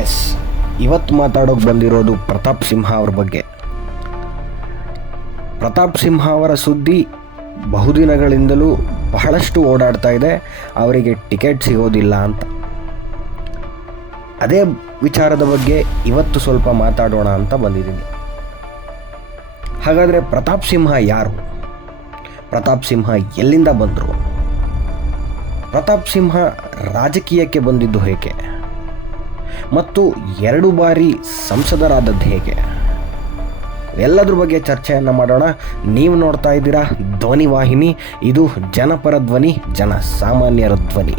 S, ಇವತ್ತು ಮಾತಾಡೋಕೆ ಬಂದಿರೋದು ಪ್ರತಾಪ್ ಸಿಂಹ ಅವ್ರ ಬಗ್ಗೆ. ಪ್ರತಾಪ್ ಸಿಂಹ ಅವರ ಸುದ್ದಿ ಬಹುದಿನಗಳಿಂದಲೂ ಬಹಳಷ್ಟು ಓಡಾಡ್ತಾ ಇದೆ, ಅವರಿಗೆ ಟಿಕೆಟ್ ಸಿಗೋದಿಲ್ಲ ಅಂತ. ಅದೇ ವಿಚಾರದ ಬಗ್ಗೆ ಇವತ್ತು ಸ್ವಲ್ಪ ಮಾತಾಡೋಣ ಅಂತ ಬಂದಿದ್ದೀನಿ. ಹಾಗಾದರೆ ಪ್ರತಾಪ್ ಸಿಂಹ ಯಾರು? ಪ್ರತಾಪ್ ಸಿಂಹ ಎಲ್ಲಿಂದ ಬಂದರು? ಪ್ರತಾಪ್ ಸಿಂಹ ರಾಜಕೀಯಕ್ಕೆ ಬಂದಿದ್ದು ಹೇಗೆ? ಮತ್ತು 2 ಬಾರಿ ಸಂಸದರಾದದ್ದು ಹೇಗೆ? ಎಲ್ಲದ್ರ ಬಗ್ಗೆ ಚರ್ಚೆಯನ್ನು ಮಾಡೋಣ. ನೀವು ನೋಡ್ತಾ ಇದ್ದೀರಾ ಧ್ವನಿ ವಾಹಿನಿ. ಇದು ಜನಪರ ಧ್ವನಿ, ಜನಸಾಮಾನ್ಯರ ಧ್ವನಿ.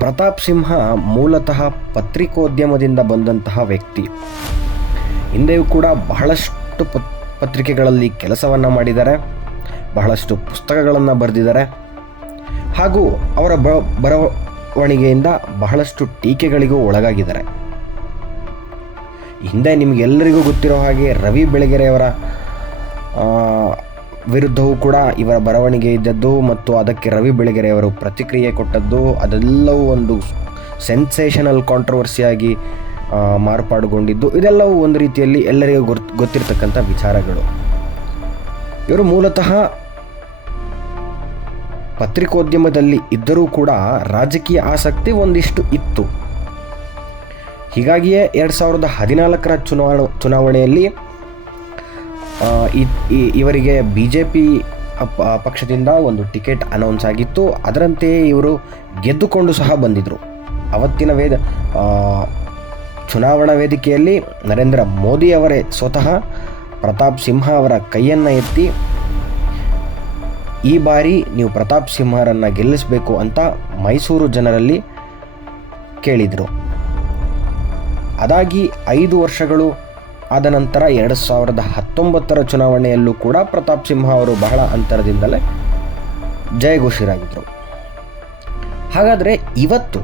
ಪ್ರತಾಪ್ ಸಿಂಹ ಮೂಲತಃ ಪತ್ರಿಕೋದ್ಯಮದಿಂದ ಬಂದಂತಹ ವ್ಯಕ್ತಿ. ಹಿಂದೆಯೂ ಕೂಡ ಬಹಳಷ್ಟು ಪತ್ರಿಕೆಗಳಲ್ಲಿ ಕೆಲಸವನ್ನು ಮಾಡಿದ್ದಾರೆ, ಬಹಳಷ್ಟು ಪುಸ್ತಕಗಳನ್ನು ಬರೆದಿದ್ದಾರೆ, ಹಾಗೂ ಅವರ ಬರವಣಿಗೆಯಿಂದ ಬಹಳಷ್ಟು ಟೀಕೆಗಳಿಗೂ ಒಳಗಾಗಿದ್ದಾರೆ. ಹಿಂದೆ ನಿಮಗೆಲ್ಲರಿಗೂ ಗೊತ್ತಿರೋ ಹಾಗೆ ರವಿ ಬೆಳಗೆರೆಯವರ ವಿರುದ್ಧವೂ ಕೂಡ ಇವರ ಬರವಣಿಗೆ ಇದ್ದದ್ದು ಮತ್ತು ಅದಕ್ಕೆ ರವಿ ಬೆಳಗೆರೆಯವರು ಪ್ರತಿಕ್ರಿಯೆ ಕೊಟ್ಟದ್ದು, ಅದೆಲ್ಲವೂ ಒಂದು ಸೆನ್ಸೇಷನಲ್ ಕಾಂಟ್ರವರ್ಸಿಯಾಗಿ ಮಾರ್ಪಾಡುಗೊಂಡಿದ್ದು, ಇದೆಲ್ಲವೂ ಒಂದು ರೀತಿಯಲ್ಲಿ ಎಲ್ಲರಿಗೂ ಗೊತ್ತಿರತಕ್ಕಂಥ ವಿಚಾರಗಳು. ಇವರು ಮೂಲತಃ ಪತ್ರಿಕೋದ್ಯಮದಲ್ಲಿ ಇದ್ದರೂ ಕೂಡ ರಾಜಕೀಯ ಆಸಕ್ತಿ ಒಂದಿಷ್ಟು ಇತ್ತು. ಹೀಗಾಗಿಯೇ 2014ರ ಚುನಾವಣೆಯಲ್ಲಿ ಇವರಿಗೆ BJP ಪಕ್ಷದಿಂದ ಒಂದು ಟಿಕೆಟ್ ಅನೌನ್ಸ್ ಆಗಿತ್ತು. ಅದರಂತೆಯೇ ಇವರು ಗೆದ್ದುಕೊಂಡು ಸಹ ಬಂದಿದ್ದರು. ಅವತ್ತಿನ ಚುನಾವಣಾ ವೇದಿಕೆಯಲ್ಲಿ ನರೇಂದ್ರ ಮೋದಿ ಅವರೇ ಸ್ವತಃ ಪ್ರತಾಪ್ ಸಿಂಹ ಅವರ ಕೈಯನ್ನು ಎತ್ತಿ ಈ ಬಾರಿ ನೀವು ಪ್ರತಾಪ್ ಸಿಂಹರನ್ನು ಗೆಲ್ಲಿಸಬೇಕು ಅಂತ ಮೈಸೂರು ಜನರಲ್ಲಿ ಕೇಳಿದರು. ಅದಾಗಿ 5 ವರ್ಷಗಳು ಆದ ನಂತರ 2019ರ ಚುನಾವಣೆಯಲ್ಲೂ ಕೂಡ ಪ್ರತಾಪ್ ಸಿಂಹ ಅವರು ಬಹಳ ಅಂತರದಿಂದಲೇ ಜಯಘೋಷರಾಗಿದ್ದರು. ಹಾಗಾದರೆ ಇವತ್ತು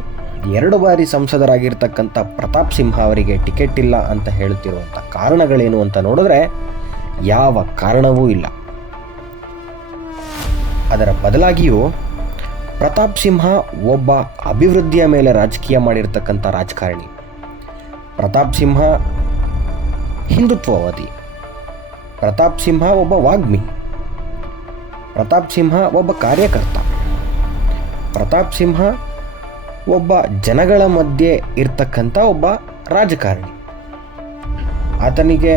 2 ಬಾರಿ ಸಂಸದರಾಗಿರ್ತಕ್ಕಂಥ ಪ್ರತಾಪ್ ಸಿಂಹ ಅವರಿಗೆ ಟಿಕೆಟ್ ಇಲ್ಲ ಅಂತ ಹೇಳುತ್ತಿರುವಂಥ ಕಾರಣಗಳೇನು ಅಂತ ನೋಡಿದ್ರೆ ಯಾವ ಕಾರಣವೂ ಇಲ್ಲ. ಅದರ ಬದಲಾಗಿಯೂ ಪ್ರತಾಪ್ ಸಿಂಹ ಒಬ್ಬ ಅಭಿವೃದ್ಧಿಯ ಮೇಲೆ ರಾಜಕೀಯ ಮಾಡಿರ್ತಕ್ಕಂಥ ರಾಜಕಾರಣಿ. ಪ್ರತಾಪ್ ಸಿಂಹ ಹಿಂದುತ್ವವಾದಿ. ಪ್ರತಾಪ್ ಸಿಂಹ ಒಬ್ಬ ವಾಗ್ಮಿ. ಪ್ರತಾಪ್ ಸಿಂಹ ಒಬ್ಬ ಕಾರ್ಯಕರ್ತ. ಪ್ರತಾಪ್ ಸಿಂಹ ಒಬ್ಬ ಜನಗಳ ಮಧ್ಯೆ ಇರ್ತಕ್ಕಂಥ ಒಬ್ಬ ರಾಜಕಾರಣಿ. ಆತನಿಗೆ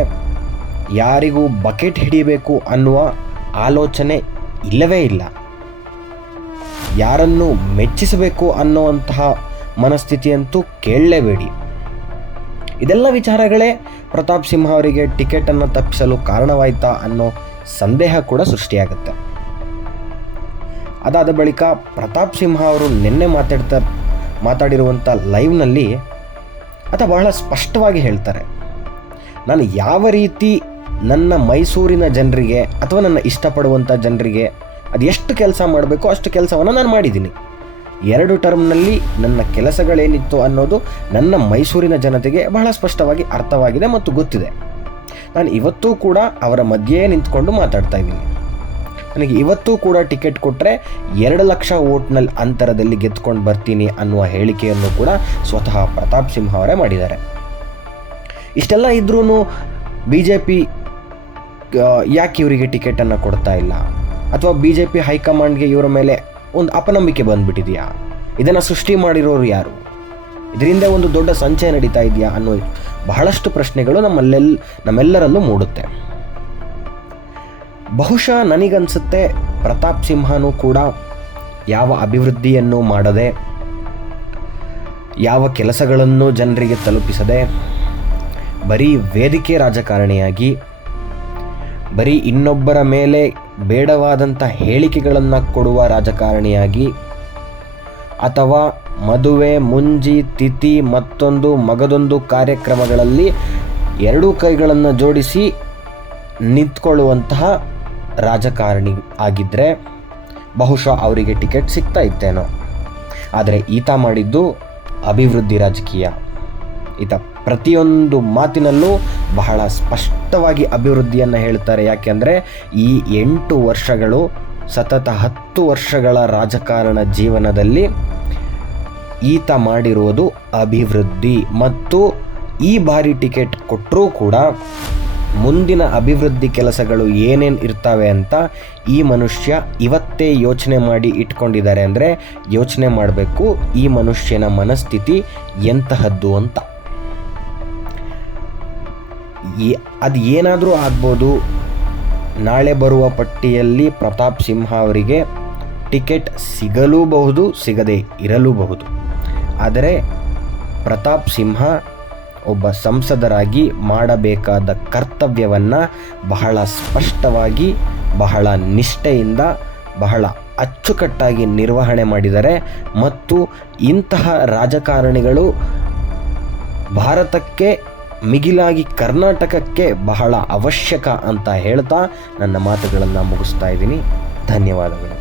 ಯಾರಿಗೂ ಬಕೆಟ್ ಹಿಡಿಯಬೇಕು ಅನ್ನುವ ಆಲೋಚನೆ ಇಲ್ಲವೇ ಇಲ್ಲ. ಯಾರನ್ನು ಮೆಚ್ಚಿಸಬೇಕು ಅನ್ನುವಂತಹ ಮನಸ್ಥಿತಿಯಂತೂ ಕೇಳಲೇಬೇಡಿ. ಇದೆಲ್ಲ ವಿಚಾರಗಳೇ ಪ್ರತಾಪ್ ಸಿಂಹ ಅವರಿಗೆ ಟಿಕೆಟನ್ನು ತಪ್ಪಿಸಲು ಕಾರಣವಾಯಿತಾ ಅನ್ನೋ ಸಂದೇಹ ಕೂಡ ಸೃಷ್ಟಿಯಾಗುತ್ತೆ. ಅದಾದ ಬಳಿಕ ಪ್ರತಾಪ್ ಸಿಂಹ ಅವರು ನಿನ್ನೆ ಮಾತಾಡಿರುವಂಥ ಲೈವ್ನಲ್ಲಿ ಆತ ಬಹಳ ಸ್ಪಷ್ಟವಾಗಿ ಹೇಳ್ತಾರೆ, ನಾನು ಯಾವ ರೀತಿ ನನ್ನ ಮೈಸೂರಿನ ಜನರಿಗೆ ಅಥವಾ ನನ್ನ ಇಷ್ಟಪಡುವಂಥ ಜನರಿಗೆ ಅದು ಎಷ್ಟು ಕೆಲಸ ಮಾಡಬೇಕು ಅಷ್ಟು ಕೆಲಸವನ್ನು ನಾನು ಮಾಡಿದ್ದೀನಿ. 2 ಟರ್ಮ್ನಲ್ಲಿ ನನ್ನ ಕೆಲಸಗಳೇನಿತ್ತು ಅನ್ನೋದು ನನ್ನ ಮೈಸೂರಿನ ಜನತೆಗೆ ಬಹಳ ಸ್ಪಷ್ಟವಾಗಿ ಅರ್ಥವಾಗಿದೆ ಮತ್ತು ಗೊತ್ತಿದೆ. ನಾನು ಇವತ್ತೂ ಕೂಡ ಅವರ ಮಧ್ಯೆಯೇ ನಿಂತ್ಕೊಂಡು ಮಾತಾಡ್ತಾ ಇದ್ದೀನಿ. ನನಗೆ ಇವತ್ತೂ ಕೂಡ ಟಿಕೆಟ್ ಕೊಟ್ಟರೆ 2 ಲಕ್ಷ ವೋಟ್ನಲ್ಲಿ ಅಂತರದಲ್ಲಿ ಗೆದ್ದುಕೊಂಡು ಬರ್ತೀನಿ ಅನ್ನುವ ಹೇಳಿಕೆಯನ್ನು ಕೂಡ ಸ್ವತಃ ಪ್ರತಾಪ್ ಸಿಂಹ ಅವರೇ ಮಾಡಿದ್ದಾರೆ. ಇಷ್ಟೆಲ್ಲ ಇದ್ರೂ BJP ಯಾಕೆ ಇವರಿಗೆ ಟಿಕೆಟನ್ನು ಕೊಡ್ತಾ ಇಲ್ಲ? ಅಥವಾ BJP ಹೈಕಮಾಂಡ್ಗೆ ಇವರ ಮೇಲೆ ಒಂದು ಅಪನಂಬಿಕೆ ಬಂದುಬಿಟ್ಟಿದೆಯಾ? ಇದನ್ನು ಸೃಷ್ಟಿ ಮಾಡಿರೋರು ಯಾರು? ಇದರಿಂದ ಒಂದು ದೊಡ್ಡ ಸಂಚಯ ನಡೀತಾ ಇದೆಯಾ ಅನ್ನೋ ಬಹಳಷ್ಟು ಪ್ರಶ್ನೆಗಳು ನಮ್ಮೆಲ್ಲರಲ್ಲೂ ಮೂಡುತ್ತೆ. ಬಹುಶಃ ನನಗನ್ಸುತ್ತೆ ಪ್ರತಾಪ್ ಸಿಂಹನೂ ಕೂಡ ಯಾವ ಅಭಿವೃದ್ಧಿಯನ್ನು ಮಾಡದೆ, ಯಾವ ಕೆಲಸಗಳನ್ನು ಜನರಿಗೆ ತಲುಪಿಸದೆ, ಬರೀ ವೇದಿಕೆ ರಾಜಕಾರಣಿಯಾಗಿ, ಬರೀ ಇನ್ನೊಬ್ಬರ ಮೇಲೆ ಬೇಡವಾದಂಥ ಹೇಳಿಕೆಗಳನ್ನು ಕೊಡುವ ರಾಜಕಾರಣಿಯಾಗಿ, ಅಥವಾ ಮದುವೆ, ಮುಂಜಿ, ತಿಥಿ, ಮತ್ತೊಂದು ಮಗದೊಂದು ಕಾರ್ಯಕ್ರಮಗಳಲ್ಲಿ 2 ಕೈಗಳನ್ನು ಜೋಡಿಸಿ ನಿಂತ್ಕೊಳ್ಳುವಂತಹ ರಾಜಕಾರಣಿ ಆಗಿದ್ದರೆ ಬಹುಶಃ ಅವರಿಗೆ ಟಿಕೆಟ್ ಸಿಗ್ತಾ ಇತ್ತೇನೋ. ಆದರೆ ಈತ ಮಾಡಿದ್ದು ಅಭಿವೃದ್ಧಿ ರಾಜಕೀಯ. ಈತ ಪ್ರತಿಯೊಂದು ಮಾತಿನಲ್ಲೂ ಬಹಳ ಸ್ಪಷ್ಟವಾಗಿ ಅಭಿವೃದ್ಧಿಯನ್ನು ಹೇಳ್ತಾರೆ. ಯಾಕೆಂದರೆ ಈ 8 ವರ್ಷಗಳು ಸತತ 10 ವರ್ಷಗಳ ರಾಜಕಾರಣ ಜೀವನದಲ್ಲಿ ಈತ ಮಾಡಿರುವುದು ಅಭಿವೃದ್ಧಿ. ಮತ್ತು ಈ ಬಾರಿ ಟಿಕೆಟ್ ಕೊಟ್ಟರೂ ಕೂಡ ಮುಂದಿನ ಅಭಿವೃದ್ಧಿ ಕೆಲಸಗಳು ಏನೇನು ಇರ್ತವೆ ಅಂತ ಈ ಮನುಷ್ಯ ಇವತ್ತೇ ಯೋಚನೆ ಮಾಡಿ ಇಟ್ಕೊಂಡಿದ್ದಾರೆ ಅಂದರೆ ಯೋಚನೆ ಮಾಡಬೇಕು ಈ ಮನುಷ್ಯನ ಮನಸ್ಥಿತಿ ಎಂತಹದ್ದು ಅಂತ. ಅದು ಏನಾದರೂ ಆಗ್ಬೋದು. ನಾಳೆ ಬರುವ ಪಟ್ಟಿಯಲ್ಲಿ ಪ್ರತಾಪ್ ಸಿಂಹ ಅವರಿಗೆ ಟಿಕೆಟ್ ಸಿಗಲೂಬಹುದು, ಸಿಗದೇ ಇರಲೂಬಹುದು. ಆದರೆ ಪ್ರತಾಪ್ ಸಿಂಹ ಒಬ್ಬ ಸಂಸದರಾಗಿ ಮಾಡಬೇಕಾದ ಕರ್ತವ್ಯವನ್ನು ಬಹಳ ಸ್ಪಷ್ಟವಾಗಿ, ಬಹಳ ನಿಷ್ಠೆಯಿಂದ, ಬಹಳ ಅಚ್ಚುಕಟ್ಟಾಗಿ ನಿರ್ವಹಣೆ ಮಾಡಿದ್ದಾರೆ. ಮತ್ತು ಇಂತಹ ರಾಜಕಾರಣಿಗಳು ಭಾರತಕ್ಕೆ ಮಿಗಿಲಾಗಿ ಕರ್ನಾಟಕಕ್ಕೆ ಬಹಳ ಅವಶ್ಯಕ ಅಂತ ಹೇಳ್ತಾ ನನ್ನ ಮಾತುಗಳನ್ನು ಮುಗಿಸ್ತಾ ಇದ್ದೀನಿ. ಧನ್ಯವಾದಗಳು.